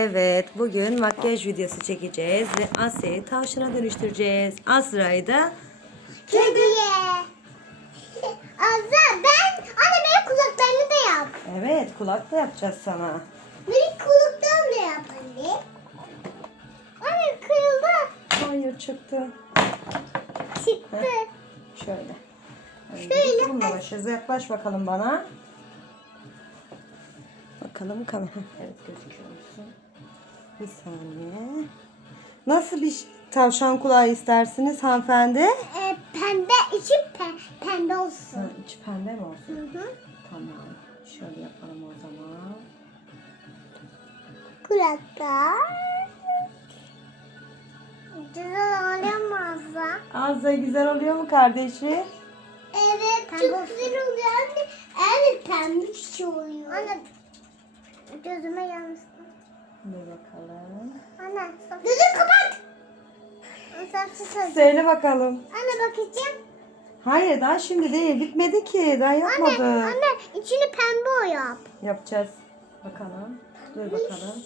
Evet, bugün makyaj videosu çekeceğiz ve Asya'yı tavşana dönüştüreceğiz. Asra'yı da Kediye. Azra ben anne benim kulaklarımı da yap. evet kulak da yapacağız sana. Benim kulaklarımı da yap anne. Anne kırıldı. Hayır çıktı. Çıktı. Şöyle. Şöyle. Bununla başlayacağız. Yaklaş bakalım bana. Bakalım kamera. Evet gözüküyor musun? Bir saniye. Nasıl bir tavşan kulağı istersiniz hanımefendi? Ee, pembe içi pe pembe Ha, olsun. içi pembe mi olsun? Hı hı. Tamam. Şöyle yapalım o zaman. Kulaklar. Güzel oluyor mu Azra? Azra güzel oluyor mu kardeşi? Evet çok güzel oluyor anne. Evet pembe bir şey oluyor. Anne gözüme yansın. Dur bakalım. Anne Gözünü kapat. Sen sus. Söyle bakalım. Anne bakacağım. Hayır daha şimdi değil. Bitmedi ki. Daha Anne, yapmadı. anne içini pembe o yap. Yapacağız. Bakalım. Dur bakalım.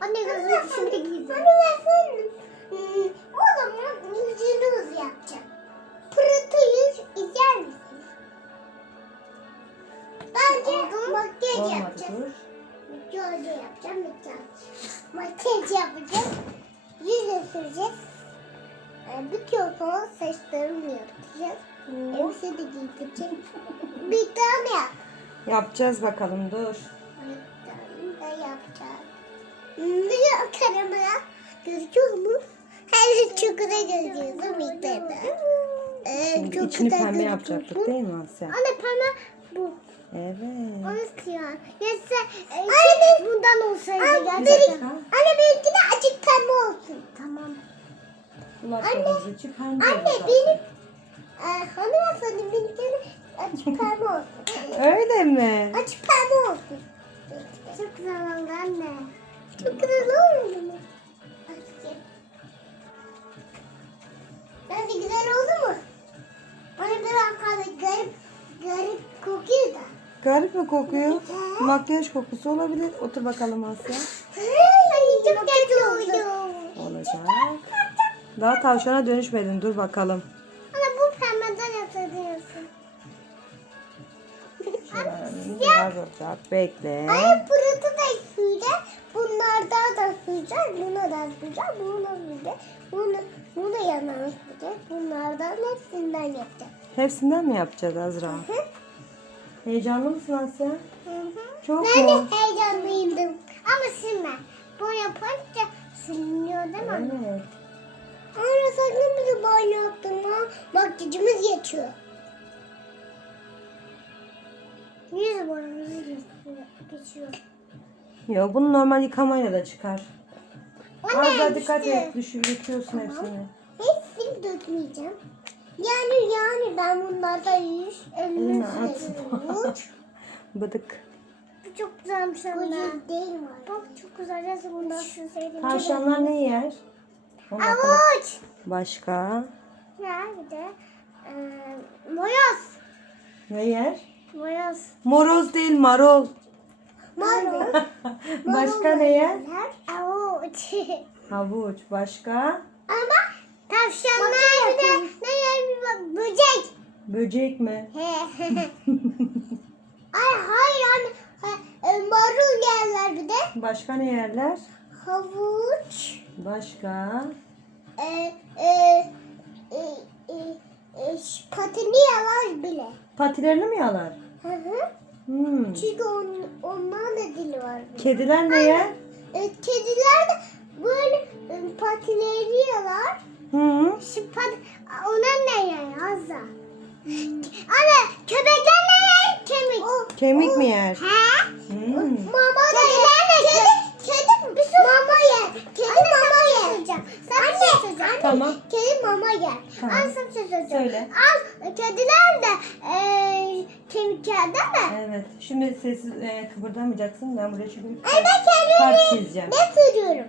Anne gözünü içine giydi. Anne efendim. Hmm, o zaman yüzünü hız yapacağım. Pırıtı yüz izler misin? Bence makyaj Olmadı yapacağım. dur. Makyaj yapacağım. Makyaj. Makyaj yapacağım. Yüz süreceğiz. Ee, Bir kere sonra saçlarımı yapacağız. Elbise de giydireceğim. Bir tane yap. Yapacağız bakalım dur. Bir tane de yapacağız. Ne karamela? Gözüküyor mu? Her çok güzel gözüküyor. Bir tane. Ee, Şimdi çok içini güzel pembe gözüküyor. yapacaktık değil mi Asya? Anne pembe. Evet. Onu siyah. Neyse e, şey, bundan olsaydı Bir gerçekten. dakika. Anne benimki de açık pembe olsun. Tamam. Kulaklarımız içi pembe Anne benim e, hanımefendi benimki de açık pembe olsun. Öyle mi? açık pembe olsun. Çok güzel oldu anne. Çok güzel olmadı mı? Açık. Bence güzel oldu mu? Bana biraz kaldı garip garip kokuyor da. Garip mi kokuyor? Makyaj kokusu olabilir. Otur bakalım Asya. Çok güzel oldu. Olacak. Daha tavşana dönüşmedin. Dur bakalım. Ana bu pembeden. Şöyle biraz olacak. Bekle. Ay pırıltı da süreceğiz. Bunlardan da süreceğiz. Buna da süreceğiz. Bunu da. Bunu, bunu da süreceğiz. Bunlardan hepsinden yapacağız. Hepsinden mi yapacağız Azra? Hı Heyecanlı mısın Asya? hı. hı. Çok Ben de mu? heyecanlıydım. Ama silme. Bu yapınca siliniyor değil mi? Evet. Anne sakın bizi böyle yaptın ha. Makyajımız geçiyor. Yüz boyamız geçiyor. Yo bunu normal yıkamayla da çıkar. O ne dikkat et. Düşür yıkıyorsun hepsini. Hepsini dökmeyeceğim. Yani yani ben bunlardan yüz at. sürüyorum. Bıdık. Bu çok güzelmiş anne. Bu değil mi? Bak çok güzel. Nasıl bundan sürseydim. Tavşanlar ne yer? Ona. Avuç. Başka? Ya bir de e, moyoz. Ne yer? Moyoz. Moroz değil marol. Marul. Başka ne yer? Avuç. Havuç. Başka? Ama de ne yer bir bak böcek. Böcek mi? Ay hayır anne. Marul yerler bir de. Başka ne yerler? Havuç. Başka? E, e, e, e, e, patini yalar bile. Patilerini mi yalar? Hı hı. Hmm. Çünkü on, onların da dili var. bile. Kediler ne yer? E, kediler de böyle e, patileri yalar. Hı. Şu pat, ona ne yer Azza? Anne köpekler ne yer? Kemik. Kemik mi yer? He? Hmm. Mama da yer. Kedi, kedi bir sus. Mama yer. Kedi mama yer. Sen bir şey söyleyeceğim. Tamam. Kedi mama yer. Tamam. Al sen bir şey söyleyeceğim. Söyle. Al kediler de e, kemik yer değil mi? Evet. Şimdi sessiz e, kıpırdamayacaksın. Ben buraya çünkü Ay ben kendimi kart çizeceğim. ne sürüyorum?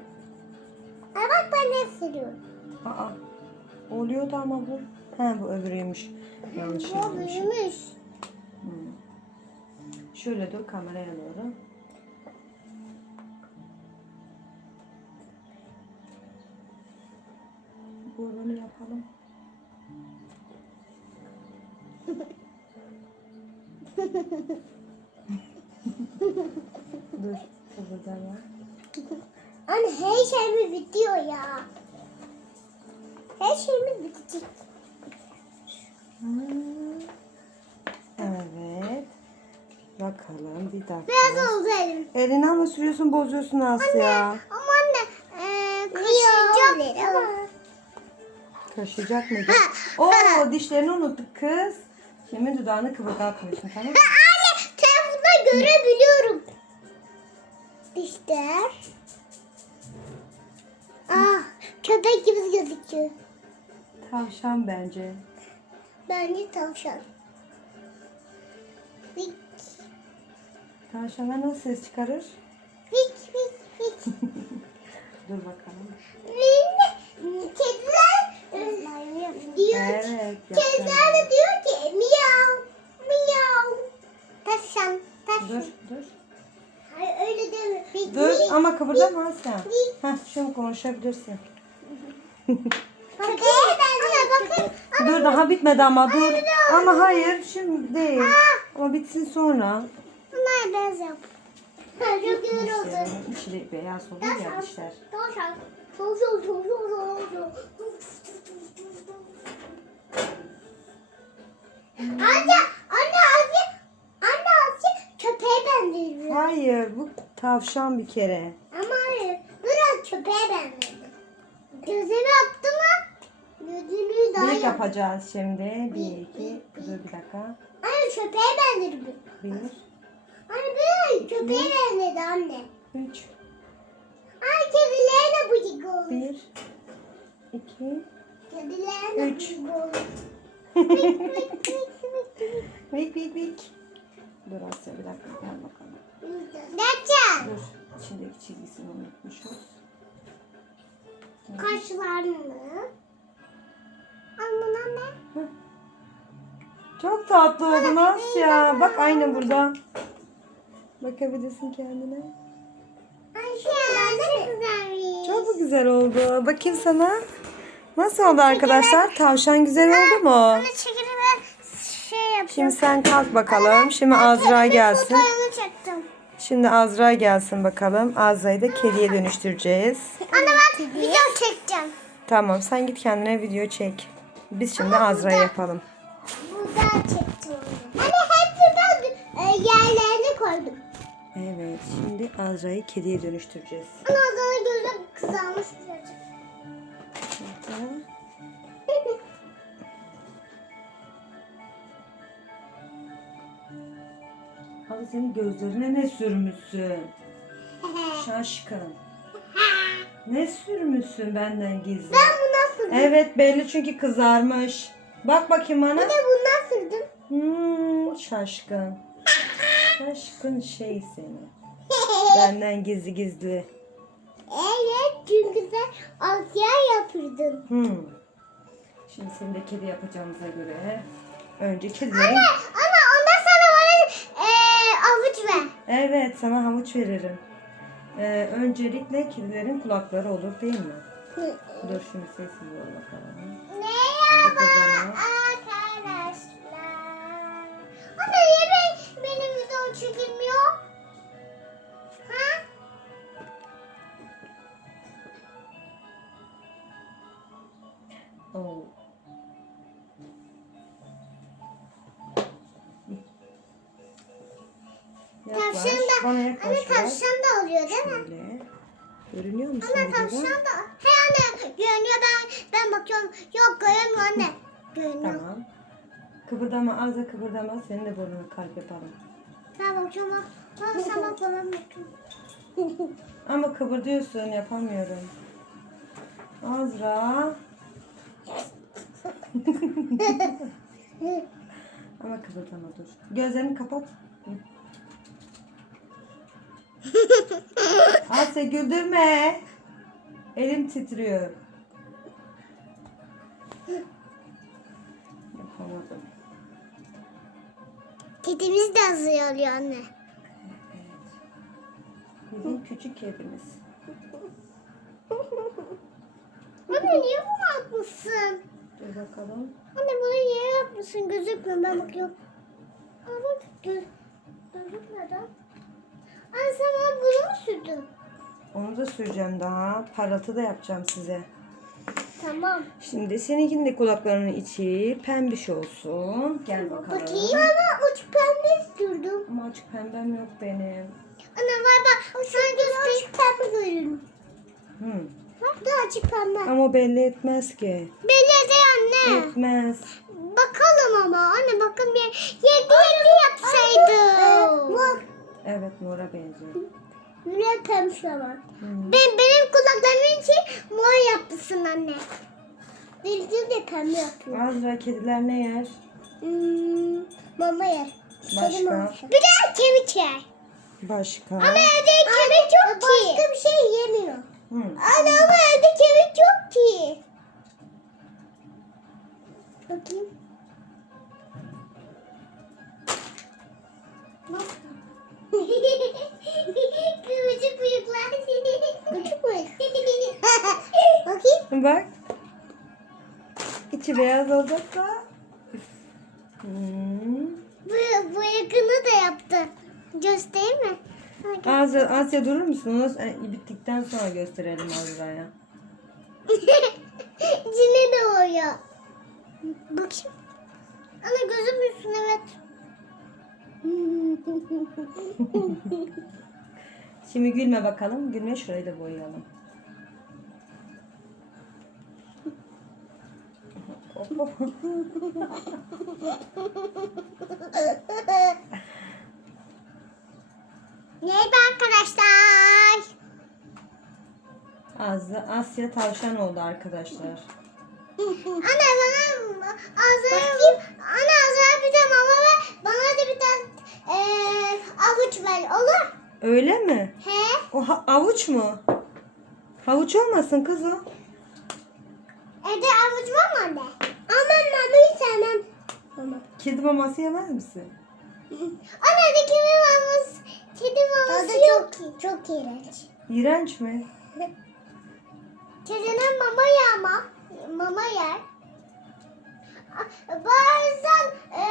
Ay bak ben ne sürüyorum. Aa. Oluyordu ama bu. He bu öbürüymüş. Yanlış Bu yapmışım. Hmm. Şöyle dur kameraya doğru. Burnunu yapalım. dur. Kıvırdan ya. Anne her şey mi bitiyor ya? Her şeyimiz bitecek. Hmm. Evet. Bakalım bir dakika. Biraz oldu elim. Elini ama sürüyorsun bozuyorsun Asya. Ama anne e, kaşıyacak ama. Kaşıyacak mıydı? Oo dişlerini unuttuk kız. Şimdi dudağını kıvırdatmıyorsun tamam mı? Anne telefonda görebiliyorum. Dişler. Ah köpek gibi gözüküyor. Tavşan bence. Bence tavşan. Vik Tavşanlar nasıl ses çıkarır? vik vik vik. Dur bakalım. Kediler e, diyor Evet. kediler de diyor ki miyav miyav. Taşan Dur taşan. dur. Hayır öyle deme. Vik, Dur vik. ama kıvırdama Asya. Heh şimdi konuşabilirsin. Dur daha bitmedi ama dur. Ama hayır şimdi değil. Ama bitsin sonra. Bunlar beyaz yap. Çok güzel oldu. İçi beyaz olur ya dişler. Tavşan. Tavşan, tavşan, tavşan. Anne, anne Asya, anne Asya köpeğe benziyor. Hayır bu tavşan bir kere. Ama hayır, biraz köpeğe benziyor. Yaptı yap. yapacağız şimdi. Bir, iki, dur bir dakika. Anne köpeğe benziyor. Bir, Anne bir köpeğe benzedi anne. üç, Anne kediler de bıcık oldu. bir, iki, Kediler de Üç. vik, vik, vik, vik. vik vik vik. Dur Asya bir dakika gel bakalım. Derken Dur içindeki çizgisini unutmuşuz. kaşlarını Anne ne? Çok tatlı oldun Asya. Bak aynı burada. Bakabilirsin kendine. Ayşe ne güzelmiş. Çok mu güzel oldu? Bakayım sana. Nasıl oldu arkadaşlar? Tavşan güzel oldu mu? Anne şey. Şimdi sen kalk bakalım. Şimdi Azra gelsin. Şimdi Azra gelsin bakalım. Azra'yı da kediye dönüştüreceğiz. Anne ben video çekeceğim. Tamam sen git kendine video çek. Biz şimdi Azra yapalım. Buradan çektim onu. Anne hepsi ben e, yerlerine koydum. Evet şimdi Azra'yı kediye dönüştüreceğiz. Anne adana gözüm kızarmış birazcık. Hadi senin gözlerine ne sürmüşsün? Şaşkın. Ne sürmüşsün benden gizli? ben sürdüm. Evet belli çünkü kızarmış. Bak bakayım bana. Bir de bundan sürdüm. Hmm, şaşkın. Şaşkın şey seni. Benden gizli gizli. evet çünkü sen Asya yapırdın. Hmm. Şimdi seni de kedi yapacağımıza göre önce kedilerin... Ama ondan sonra bana e, avuç ver. Evet sana havuç veririm. Ee, öncelikle kedilerin kulakları olur değil mi? Dur şimdi sessiz ol bakalım. Merhaba Bakalım. arkadaşlar. Anne niye ben, benim videom çekilmiyor? Ha? Oo. Yaklaş. Tavşan da, Bana anne yaklaş biraz. tavşan da oluyor değil mi? Şöyle. Görünüyor musun? Anne videoda? tavşan da. Görünüyor ben ben bakıyorum. Yok görünmüyor anne. Görünüyor. Tamam. Kıpırdama az da kıpırdama. Senin de burnunu kalp yapalım. Ben bakıyorum. bak. Ben sana falan bakıyorum. Ama kıpırdıyorsun yapamıyorum. Azra. Ama kıpırdama dur. Gözlerini kapat. Asya güldürme. Elim titriyor. Yapamadım. Kedimiz de hazır oluyor anne. Evet. Bizim küçük kedimiz. Anne niye bunu atmışsın? Dur bakalım. Anne bunu yere yapmışsın gözükmüyor ben bakıyorum. Aa bak göz, gözükmeden. Anne sen bana bunu mu sürdün? Onu da süreceğim daha. Parıltı da yapacağım size. Tamam. Şimdi seninkinin de kulaklarının içi pembiş olsun. Gel bakalım. Bakayım. Ama uç pembe sürdüm. Ama açık pembem yok benim. Anne var bak sen göster. Açık pembe görün. Hı. Bak da açık pembe. Ama belli etmez ki. Belli de anne. Etmez. Bakalım ama anne bakın bir yedi yedi yapsaydı. Mor. Evet mora benziyor. Ne pembe var. Hı. Ben, benim kulaklarım için mor yapmışsın anne. Benimki de pembe yapıyor. Azra kediler ne yer? Hmm, mama yer. Başka? Kedi maması. Bir de kemik yer. Başka. Ama evde kemik yok ki. Başka bir şey yemiyor. Hı. Anne ama evde kemik yok ki. Bakayım. Bak. İçi beyaz olacak da. Hmm. Bu, bıyıkını da yaptı. Göstereyim mi? Asya, Asya durur musun? Onu bittikten sonra gösterelim Azra'ya. Cine de oluyor. Bakayım. Ana gözüm üstüne evet. Şimdi gülme bakalım. Gülme şurayı da boyayalım. Merhaba arkadaşlar. Azra, Asya tavşan oldu arkadaşlar. Ana bana Azra Ana Azra bir de mama ver. Bana da bir tane eee avuç ver. Olur. Öyle mi? He? O ha- avuç mu? Havuç olmasın kız o. Evde avuç var mı anne? Ama mamayı sevmem. Mama. Kedi maması yemez misin? Anne de kedi maması. Kedi maması yok. Çok, çok iğrenç. İğrenç mi? Kedinin mama yer ama. Mama yer. Bazen e,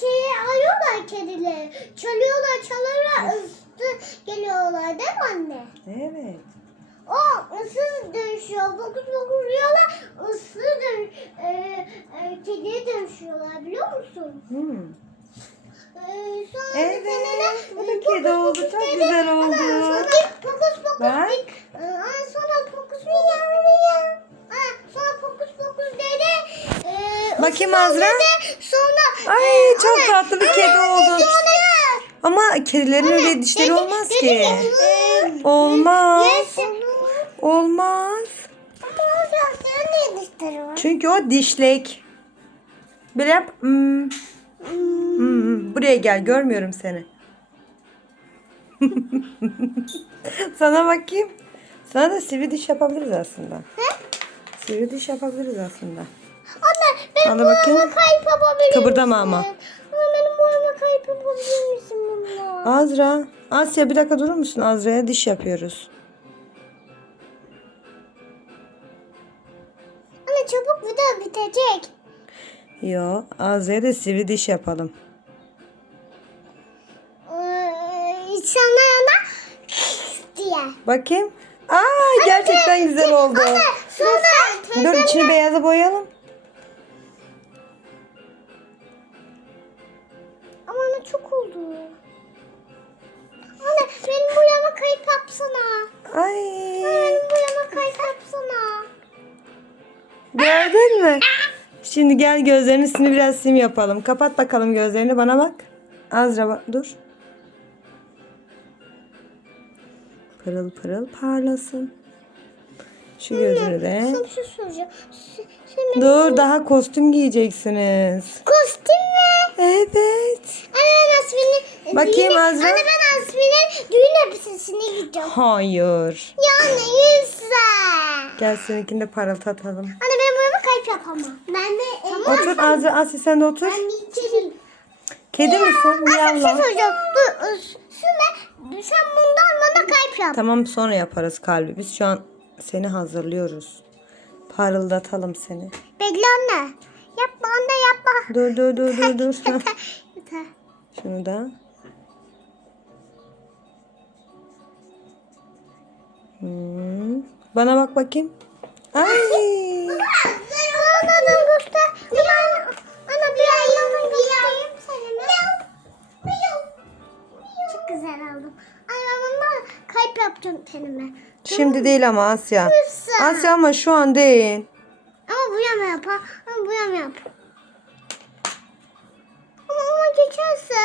şeyi arıyorlar kedileri. Çalıyorlar çalıyorlar ıstı geliyorlar değil mi anne? Evet. O ıssız dönüşüyor. Fokus fokus vuruyorlar. Issız dön e, e, kediye dönüşüyorlar biliyor musun? Hmm. E, sonra Evet, de, bu da kedi oldu. Çok dedi. güzel oldu. Sonra fokus fokus Bak. dedi. E, ana, sonra fokus miyav miyav. Ana, sonra fokus fokus dedi. E, Bakayım ıssız Azra. dedi. Sonra Ay e, çok ana, tatlı bir kedi sonra- Ama kedilerin öyle dişleri dedi- olmaz dedi ki. e, Olmaz. Yes. Olmaz. Çünkü o dişlek. Böyle yap. Hmm. Hmm, Buraya gel görmüyorum seni. Sana bakayım. Sana da sivri diş yapabiliriz aslında. He? Sivri diş yapabiliriz aslında. Anne benim Hadi bakayım. kayıp yapabilir Kıpırdama ama. Ama benim boyama kayıp yapabilir misin bununla? Azra. Asya bir dakika durur musun? Azra'ya diş yapıyoruz. Anne çabuk video bitecek. Yo, Azra'ya da sivri diş yapalım. Ee, sana yana diye. Bakayım. Aa gerçekten güzel oldu. Sonra Dur içini beyaza boyayalım. ama ne çok oldu. Anne benim boyama Şimdi gel gözlerinin üstünü biraz sim yapalım. Kapat bakalım gözlerini bana bak. Azra bak dur. Pırıl pırıl parlasın. Şu gözünü de. Şey soracağım. Dur daha kostüm giyeceksiniz. kostüm ne? Evet. Anne ben Asmin'in Bakayım düğün- Azra. Anne ben Asmin'in düğün elbisesine gideceğim. Hayır. Ya ne yüzse. Gel seninkini de parıltatalım. Anne kayıp yapamam. Ben de tamam. Otur Azra Asya sen de otur. Ben bir içerim. Kedi misin? Aslı bir şey soracağım. Dur Süme sen bundan bana kayıp yap. Tamam sonra yaparız kalbi. Biz şu an seni hazırlıyoruz. Parıldatalım seni. Bekle anne. Yapma anne yapma. Dur dur dur dur dur. Yeter. Şunu da. Hmm. Bana bak bakayım. Ay. Tenime. Şimdi değil ama Asya. Nasıl? Asya ama şu an değil. Ama bu yana yap. Ama bu yana yap. Ama ama geçerse.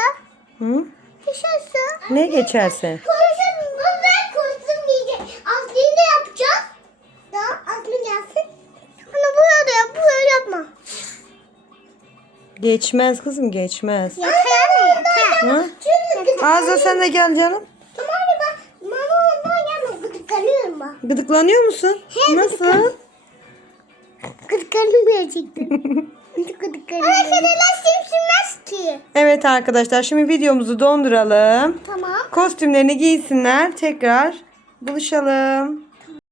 Hı? Geçerse. Ne geçerse? Konuşalım. Ben konuştum diyecek. Aslı'yı da yapacağız. Daha Aslı gelsin. Buraya da yap. Buraya yapma. Geçmez kızım geçmez. Yeter anne yeter. Hı? Sen de gel canım. Tamam anne ben mama mama gelme gıdıklanıyorum ben. Gıdıklanıyor musun? He, Nasıl? Ana kediler simsirmez ki. Evet arkadaşlar şimdi videomuzu donduralım. Tamam. Kostümlerini giysinler. Tekrar buluşalım.